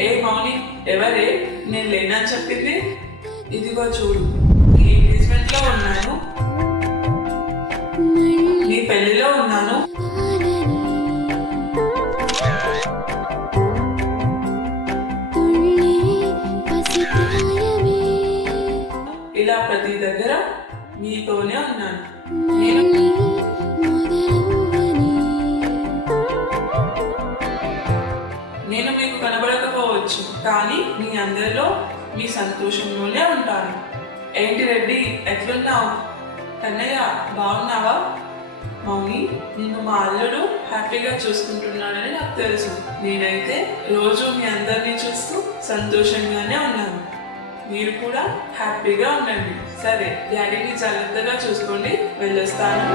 ఏ మౌని, ఎవరే నేను లేనని చెప్పింది? ఇదిగో చూడు, నీ ఎంగేజ్మెంట్ లో ఉన్నాను, నీ పెళ్లిలో ఉన్నాను. ఇలా ప్రతి దగ్గర నీతోనే ఉన్నాను. నేను నేను మీకు కనబడకపోవచ్చు, కానీ మీ అందరిలో మీ సంతోషంలోనే ఉంటాను. ఏంటి రెడ్డి, ఎట్లున్నావు? కన్నయ్య, బాగున్నావా? మౌని, నిన్ను మా అల్లుడు హ్యాపీగా చూసుకుంటున్నాడని నాకు తెలుసు. నేనైతే రోజు మీ అందరినీ చూస్తూ సంతోషంగానే ఉన్నాను. మీరు కూడా హ్యాపీగా ఉండండి. సరే, డాడీని జాగ్రత్తగా చూసుకోండి. వెళ్ళొస్తాను.